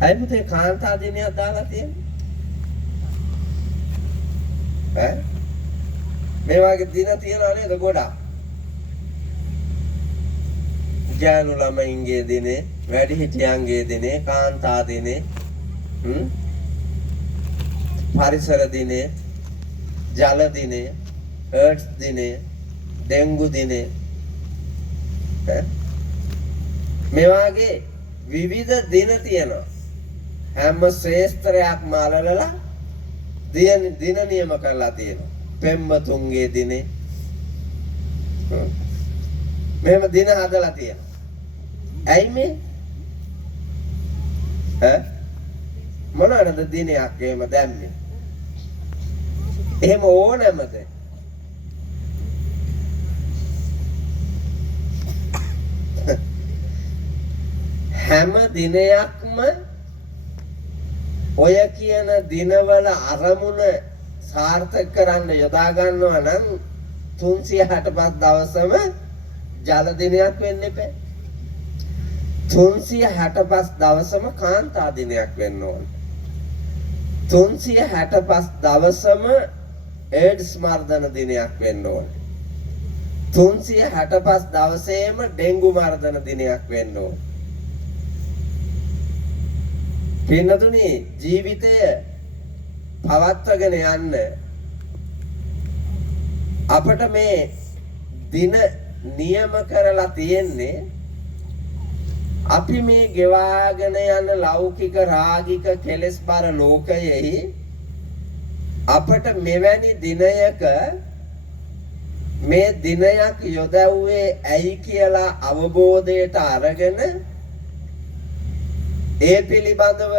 අය පුතේ කාන්තා දිනයක් දාලා තියෙන්නේ. ඈ මේ වගේ දින තියනවා නේද ගොඩක්. ජානු ළමයින්ගේ දිනේ, වැඩිහිටියන්ගේ දිනේ, කාන්තා දිනේ, පරිසර දිනේ, ජල දිනේ, එර්ත් දිනේ, ඩෙන්ගු දිනේ. මේ වගේ විවිධ දින තියෙනවා. හැම ශ්‍රේෂ්ඨරයක්ම අලලලා දින නියම කරලා තියෙනවා. පෙම්වතුන්ගේ දිනේ මෙහෙම දින හදලා තියෙනවා. ඇයි මේ? මොනවාද දිනයක් එහෙම දැම්මේ? එහෙම ඕනෑමද? හැම දිනයක්ම ඔය කියන දිනවල අරමුණ සාර්ථක කරන්න යොදා ගන්නවා නම් 365 දවසම ජල දිනයක් වෙන්න එපා. 365 දවසම කාන්තා දිනයක් වෙන්න ඕන. 365 දවසම ඒඩ්ස් මර්ධන දිනයක් වෙන්න ඕන. 365 දවසේම ඩෙන්ගු මර්ධන දිනයක් වෙන්න ඕන. පින්නතුනි ජීවිතය පවත්වාගෙන යන්න අපට මේ දින නියම කරලා තියෙන්නේ අපි මේ ගෙවාගෙන යන ලෞකික රාගික කෙලෙස් බර ලෝකයෙහි අපට මෙවැනි දිනයක මේ දිනයක් යොදවුවේ ඇයි කියලා අවබෝධයට අරගෙන ඒ පිළිබඳව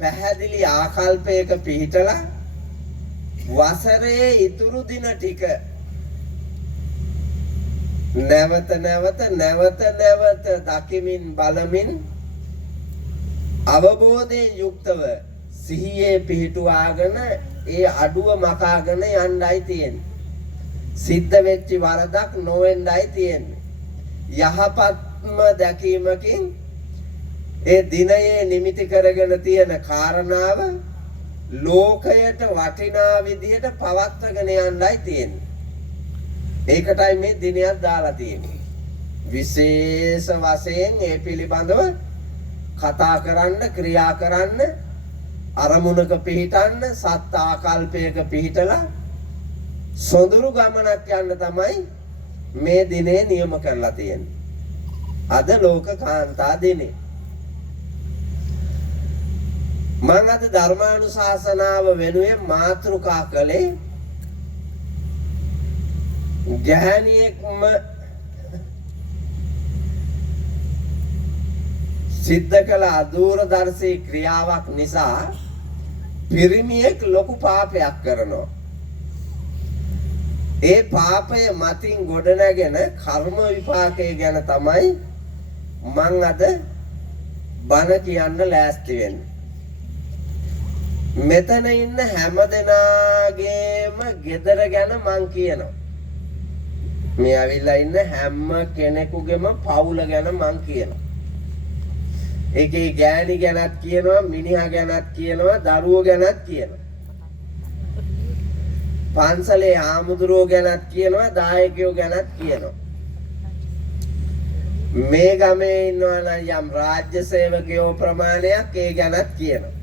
පැහැදිලි ආකල්පයක පිහිටලා වසරේ ඉතුරු දින ටික නැවත දකිමින් බලමින් අවබෝධයෙන් යුක්තව සිහියේ පිහිටුවාගෙන ඒ අඩුව මකාගෙන යන්නයි තියෙන්නේ. සිද්ධ වෙච්ච වරදක් නොවෙන්නයි තියෙන්නේ. යහපත්ම දැකීමකින් ඒ දිනයේ නිමිති කරගෙන තියෙන කාරණාව ලෝකයට වටිනා විදියට පවත්වාගෙන යන්නයි තියෙන්නේ. ඒකටයි මේ දිනයක් දාලා තියෙන්නේ. විශේෂ වශයෙන් ඒ පිළිබඳව කතා කරන්න, ක්‍රියා කරන්න, අරමුණක පිහිටන්න, සත් ආකල්පයක පිහිටලා සොඳුරු ගමනක් යන්න තමයි මේ දිනේ නියම කරලා තියෙන්නේ. අද ලෝක කාන්තා දිනේ. මම අද ධර්මානුශාසනාව වෙනුවෙන් මාතෘකා කළේ ගැහණියෙක්ම සිද්ධ කළ අදූරදර්ශී ක්‍රියාවක් නිසා පිරිමියෙක් ලොකු පාපයක් කරනවා. ඒ පාපය මතින් ගොඩනැගෙන කර්ම විපාකය ගැන තමයි මම අද බණ කියන්න ලෑස්ති වෙන්නේ. මෙතන ඉන්න හැම දෙනාගේම ගෙදර ගැන මං කියනවා. මේ ඇවිල්ලා ඉන්න හැම කෙනෙකුගේම පවුල ගැන මං කියනවා. ඒකේ ගෑණි ගැනත් කියනවා, මිනිහා ගැනත් කියනවා, දරුවෝ ගැනත් කියනවා. පන්සලේ ආමුදුරෝ ගැනත් කියනවා, දායකයෝ ගැනත් කියනවා. මේ ගමේ ඉන්නවා නම් යම් රාජ්‍ය සේවකයෝ ප්‍රමාණයක් ඒ ගැනත් කියනවා.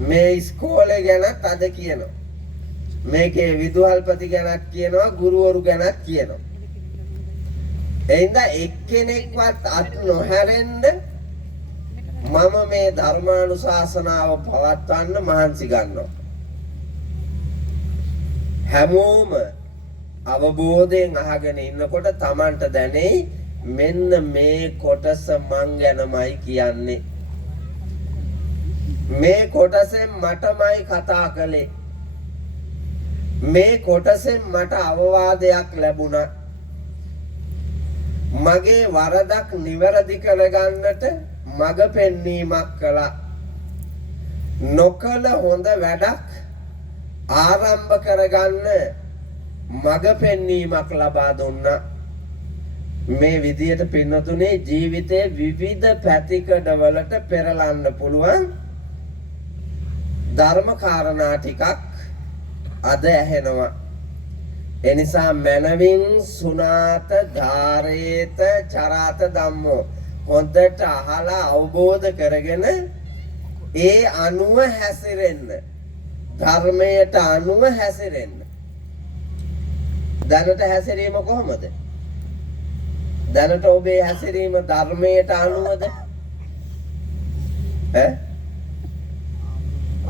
මේ ඉස්කෝලේ ගැනත් අද කියනවා. මේකේ විදුහල්පති ගැනත් කියනවා, ගුරුවරු ගැනත් කියනවා. එහෙනම් එක්කෙනෙක්වත් අත් නොහැරෙන්න මම මේ ධර්මානුශාසනාව පවත්වන්න මහන්සි ගන්නවා. හැමෝම අවබෝධයෙන් අහගෙන ඉන්නකොට Tamanට දැනෙයි මෙන්න මේ කොටස මං ගැනමයි කියන්නේ. මේ කොටසෙන් මටමයි කතා කළේ. මේ කොටසෙන් මට අවවාදයක් ලැබුණා. මගේ වරදක් නිවැරදි කරගන්නට මඟ පෙන්වීමක් කළා. නොකල හොඳ වැඩක් ආරම්භ කරගන්න මඟ පෙන්වීමක් ලබා දුන්නා. මේ විදියට පින්නතුනේ ජීවිතයේ විවිධ පැතිකඩවලට පෙරලන්න පුළුවන් ධර්ම කාරණා ටිකක් අද ඇහෙනවා. එනිසා මනවින් සුනාත ධාරේත චරාත ධම්මෝ හොඳට අහලා අවබෝධ කරගෙන ඒ අනුව හැසිරෙන්න, ධර්මයට අනුව හැසිරෙන්න. දැනට හැසිරීම කොහොමද? දැනට ඔබේ හැසිරීම ධර්මයට අනුවද?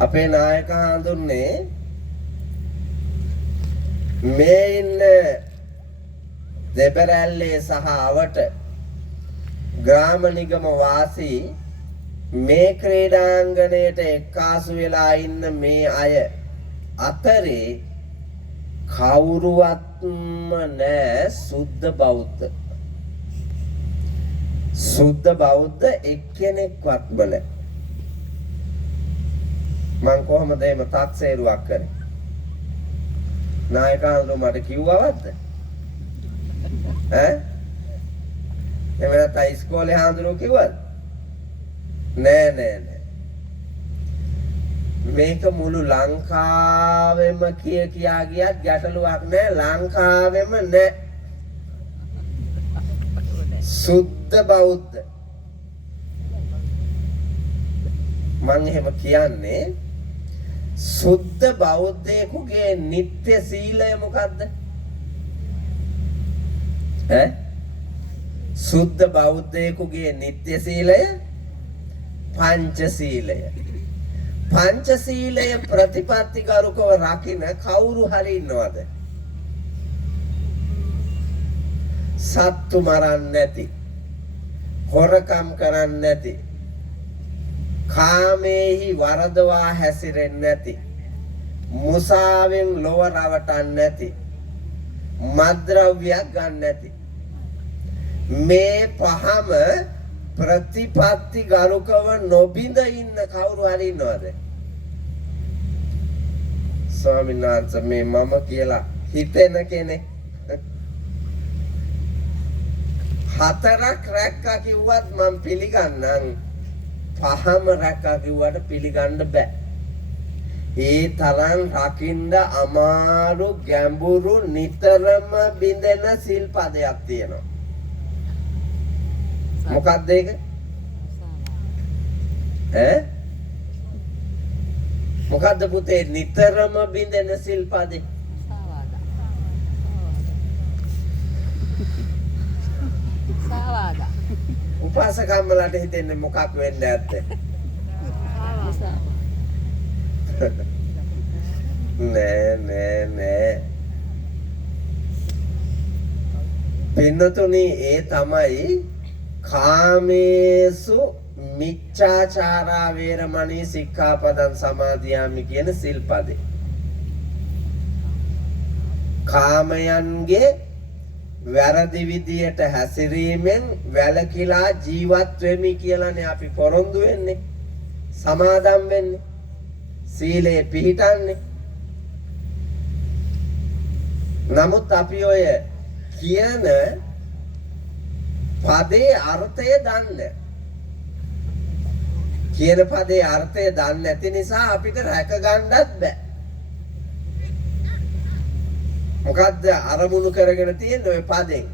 අපේ නායක හඳුන්නේ මේ ඉන්න දෙබරැල්ලේ සහ අවට ග්‍රාම නිගම වාසී මේ ක්‍රීඩාංගණයට එක්කාසු වෙලා ඉන්න මේ අය අතරේ කවුරුවත්ම නෑ සුද්ධ බෞද්ධ. සුද්ධ බෞද්ධ එක්කෙනෙක්වත් බල. මං කොහොමද එහෙම තක්සේරුවක් කරේ? නායකයන්ට මට කිව්වවද? එහෙම නැත්නම් ඉස්කෝලේ හාමුදුරුවෝ කිව්වද? නෑ. මේක මුළු ලංකාවෙම කියා ගියත් ගැටලුවක් නෑ. ලංකාවෙම නෑ. සුද්ධ බෞද්ධ. මං එහෙම කියන්නේ සුද්ධ බෞද්ධයෙකුගේ නිත්‍ය සීලය මොකද්ද? සුද්ධ බෞද්ධයෙකුගේ නිත්‍ය සීලය පංච සීලය. පංච සීලය ප්‍රතිපත්තිගරුකව රකින්න කවුරු හරි ඉන්නවද? සත්තු මරන්නේ නැති, හොරකම් කරන්නේ නැති, කාමේහි වරදවා හැසිරෙන්නේ නැති, මුසාවෙන් ලොව රවටන්නේ නැති, මද්ද්‍රව්‍යයක් ගන්න නැති. මේ පහම ප්‍රතිපත්ති ගරුකව නොබිඳ ඉන්න කවුරු හරි ඉන්නවද? ස්වාමීන් වහන්සේ මේ මම කියලා හිතෙන කෙනෙක් හතරක් රැක්කා කිව්වත් මම පිළිගන්නම්. පහම රැක්කා කිව්වට පිළිගන්න බෑ. ඒ තරම් රකින්න අමාරු ගැඹුරු නිතරම බිඳෙන සිල්පදයක් තියෙනවා. මොකක්ද ඒක? මොකද්ද පුතේ නිතරම බිඳෙන සිල්පදේ? සාවාදා. උපාසකම්මලට හිතෙන්නේ මොකක් වෙන්න ඇත්ද? නෑ. පින්නතුනි ඒ තමයි කාමේසු මිච්ඡාචාරා වේරමණී සික්ඛාපදං සමාදියාමි කියන සිල්පදේ. කාමයන්ගේ වැරදි විදියට හැසිරීමෙන් වැළකීලා ජීවත් වෙමි කියලානේ අපි පොරොන්දු වෙන්නේ. සමාදම් වෙන්නේ. සීලේ පිහිටන්නේ. නමුත් අපි ඔය කියන පදේ අර්ථය දන්නේ. කියන පදේ අර්ථය දන්නේ නැති නිසා අපිට රැක ගන්නත් බෑ. මොකද්ද අරමුණු කරගෙන තියෙන්නේ ඔය පදෙන්?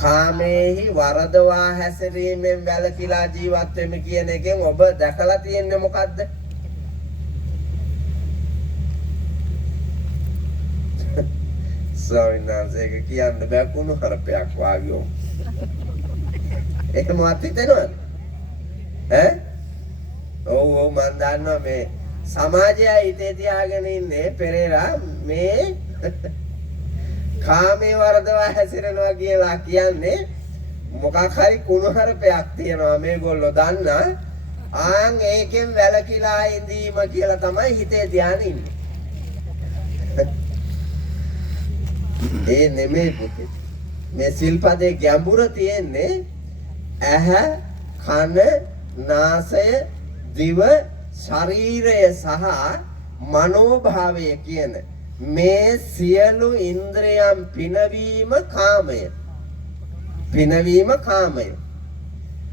කාමේහි වරදවා හැසිරීමෙන් වැළකීලා ජීවත් වෙමි කියන එකෙන් ඔබ දැකලා තියෙන්නේ මොකද්ද? ස්වාමීන් වහන්සේ ඒක කියන්න බෑ කුණු හරපයක් වාගේ. එහෙමවත් හිතෙනවද? ඔව් මන් දන්නවා මේ සමාජය හිතේ තියාගෙන ඉන්නේ පෙරේරා මේ කාමේ වරදවා හැසිරෙනවා කියලා කියන්නේ මොකක් හරි කුණුහරුපයක් තියනවා මේගොල්ලෝ දන්න. ආන් ඒකෙන් වැළකීලා ඉඳීම කියලා තමයි හිතේ තියාගෙන ඉන්නේ. ඒ නෙමෙයි පුතේ. මේ සිල්පදේ ගැඹුර තියෙන්නේ ඇහැ, කන, නාසය, දිව, ශරීරය සහ මනෝභාවය කියන මේ සියලු ඉන්ද්‍රයන් පිනවීම කාමය. පිනවීම කාමය.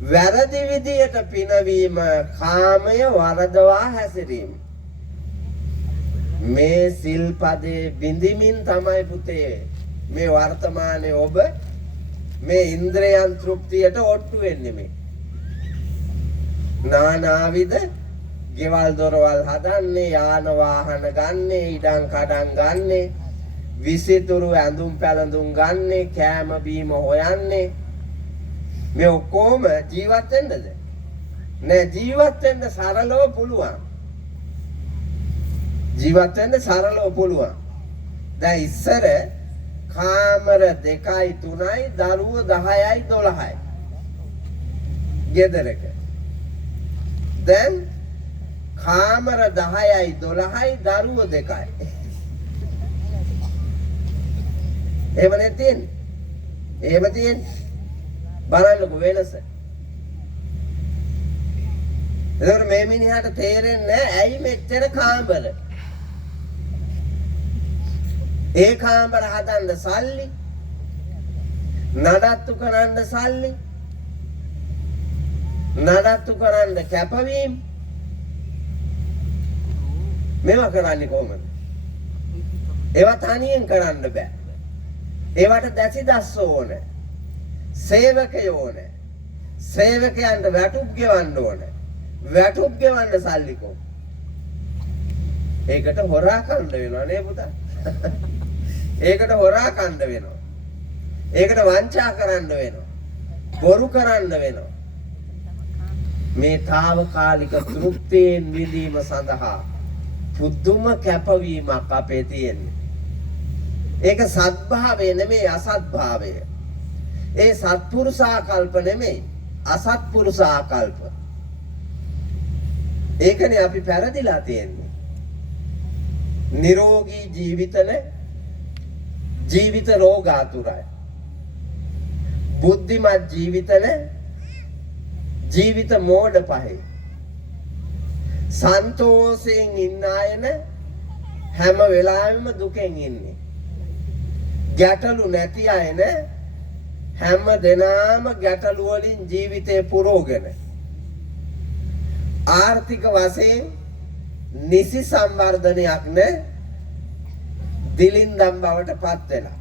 වැරදි විදියට පිනවීම කාමය වරදවා හැසිරීම. මේ සිල්පදේ බිඳිමින් තමයි පුතේ මේ වර්තමානයේ ඔබ මේ ඉන්ද්‍රයන් තෘප්තියට ඔට්ටු වෙන්නේ මේ. නානාවිද ගෙවල් දොරවල් හදන්නේ, යාන වාහන ගන්නේ, ඉඩම් කඩම් ගන්නේ, විසිතුරු ඇඳුම් පැළඳුම් ගන්නේ, කෑම බීම හොයන්නේ. මේ ඔක්කොම ජීවත් වෙන්නද? නෑ, ජීවත් වෙන්න සරලව පුළුවන්. ජීවත් වෙන්න සරලව පුළුවන්. දැන් ඉස්සර කාමර 2යි 3යි දරුවෝ 10යි 12යි ගෙදරක. දැන් කාමර 10යි 12යි දරුවෝ 2යි. එහෙමනේ තියෙන්නේ. එහෙම තියෙන්නේ. බලන්නකො වෙනස. එතකොට මේ මිනිහාට තේරෙන්නේ නැහැ ඇයි මෙච්චර කාමර. ඒ කාමර හදන්න සල්ලි, නඩත්තු කරන්න සල්ලි, නඩත්තු කරන්න කැපවීම. මේවා කරන්නේ කොහොමද? ඒවා තනියෙන් කරන්න බෑ. ඒවට දැසි දස්ස ඕනේ. සේවකයෝ ඕනේ. සේවකයන්ට වැටුප් ගෙවන්න ඕනේ. වැටුප් ගෙවන්න සල්ලි කො. ඒකට හොරා කන්න වෙනවා නේ පුතා. ඒකට හොරා කන්න වෙනවා. ඒකට වංචා කරන්න වෙනවා. බොරු කරන්න වෙනවා. මේ తాවකාලික තෘප්තියෙන් විඳීම සඳහා පුදුම කැපවීමක් අපේ තියෙන්නේ. ඒක සත්භාවය නෙමෙයි අසත්භාවය. ඒ සත්පුරුෂාකල්ප නෙමෙයි අසත්පුරුෂාකල්ප. ඒකනේ අපි පෙරදිලා තියෙන්නේ. නිරෝගී ජීවිතන ජීවිත රෝගාතුරයි. බුද්ධිමත් ජීවිතන ජීවිත මෝඩ පහේ. සන්තෝෂයෙන් ඉන්න අයන හැම වෙලාවෙම දුකෙන් ඉන්නේ. ගැටලු නැති අයන හැම දෙනාම ගැටලු වලින් ජීවිතේ පුරෝගෙන ආර්ථික වශයෙන් නිසි සංවර්ධනයක් නැ දිලින්දම් බවට පත් වෙලා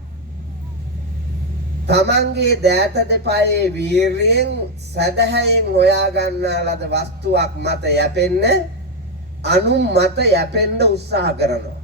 තමන්ගේ දෑත දෙපයේ වීරියෙන් සදහැයෙන් හොයා ගන්නා ලද වස්තුවක් මත යැපෙන්න අනුන් මත යැපෙන්න උත්සාහ කරනවා.